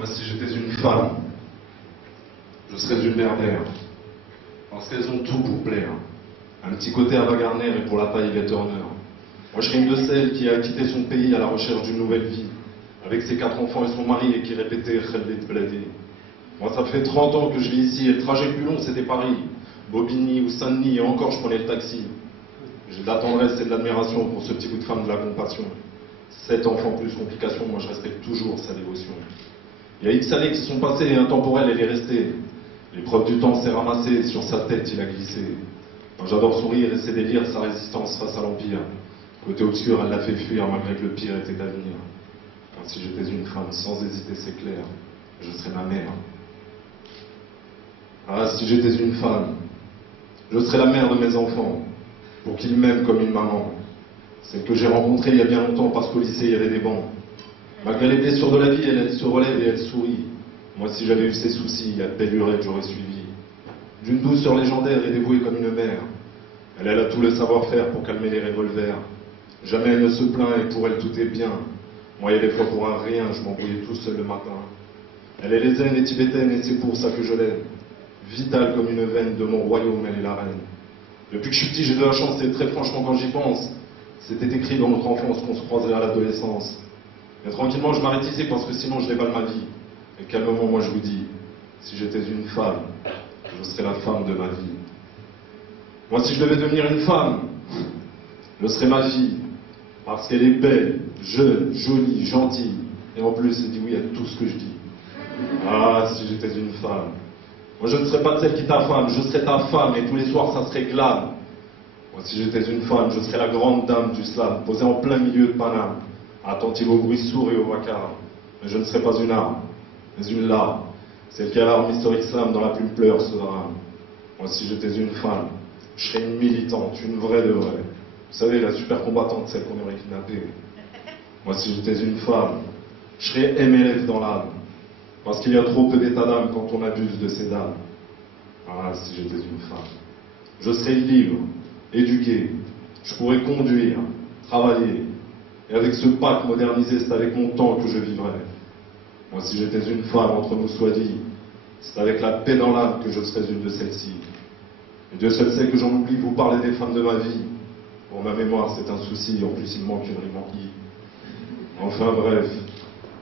Moi, si j'étais une femme, je serais une Bernère. Parce qu'elles ont tout pour plaire. Un petit côté Ava Gardner et pour la paille Ivy Turner. Moi, je serais une de celles qui a quitté son pays à la recherche d'une nouvelle vie. Avec ses 4 enfants et son mari et qui répétait Khaled Bladi. Moi, ça fait 30 ans que je vis ici et le trajet le plus long, c'était Paris. Bobigny ou Saint-Denis et encore, je prenais le taxi. J'ai de la tendresse et de l'admiration pour ce petit bout de femme de la compassion. 7 enfants plus complications, moi je respecte toujours sa dévotion. Il y a X années qui se sont passées et intemporelles, elle est restée. L'épreuve du temps s'est ramassée, sur sa tête il a glissé. Moi j'adore sourire et ses délires, sa résistance face à l'Empire. Côté obscur, elle l'a fait fuir malgré que le pire était à venir. Enfin, si j'étais une femme, sans hésiter c'est clair, je serais ma mère. Ah, si j'étais une femme, je serais la mère de mes enfants, pour qu'ils m'aiment comme une maman. Celle que j'ai rencontrée il y a bien longtemps parce qu'au lycée il y avait des bancs. Malgré les blessures de la vie, elle se relève et elle sourit. Moi, si j'avais eu ses soucis, il y a de belles lurettes, j'aurais suivi. D'une douceur légendaire et dévouée comme une mère. Elle a tout le savoir-faire pour calmer les revolvers. Jamais elle ne se plaint et pour elle tout est bien. Moi, il y a des fois pour un rien, je m'embrouillais tout seul le matin. Elle est zen et tibétaine et c'est pour ça que je l'aime. Vitale comme une veine de mon royaume, elle est la reine. Depuis que je suis petit, j'ai de la chance et très franchement quand j'y pense, c'était écrit dans notre enfance qu'on se croiserait à l'adolescence. Mais tranquillement, je m'arrête ici parce que sinon je déballe ma vie. Et calmement, moi je vous dis, si j'étais une femme, je serais la femme de ma vie. Moi, si je devais devenir une femme, je serais ma fille. Parce qu'elle est belle, jeune, jolie, gentille. Et en plus, elle dit oui à tout ce que je dis. Ah, si j'étais une femme. Moi, je ne serais pas celle qui t'affame, je serais ta femme et tous les soirs, ça serait glam. Moi, si j'étais une femme, je serais la grande dame du slam, posée en plein milieu de Paname, attentive aux bruits sourds et au vacarme. Mais je ne serais pas une arme, mais une larme, celle qui a l'arme historique slam dans la plume pleure ce drame. Moi, si j'étais une femme, je serais une militante, une vraie de vraie. Vous savez, la super combattante, celle qu'on aurait kidnappée. Moi, si j'étais une femme, je serais MLF dans l'âme. Parce qu'il y a trop peu d'état d'âme quand on abuse de ces dames. Ah, si j'étais une femme. Je serais libre, éduqué, je pourrais conduire, travailler. Et avec ce pacte modernisé, c'est avec mon temps que je vivrais. Moi, si j'étais une femme, entre nous soit dit, c'est avec la paix dans l'âme que je serais une de celles-ci. Et Dieu seul sait que j'en oublie vous parler des femmes de ma vie. Pour ma mémoire, c'est un souci, en plus il me manque une rime en i. Enfin bref.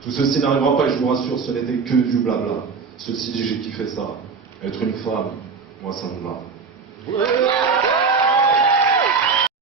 Tout ceci n'arrivera pas et je vous rassure, ce n'était que du blabla. Ceci dit, j'ai kiffé ça. Être une femme, moi ça me va.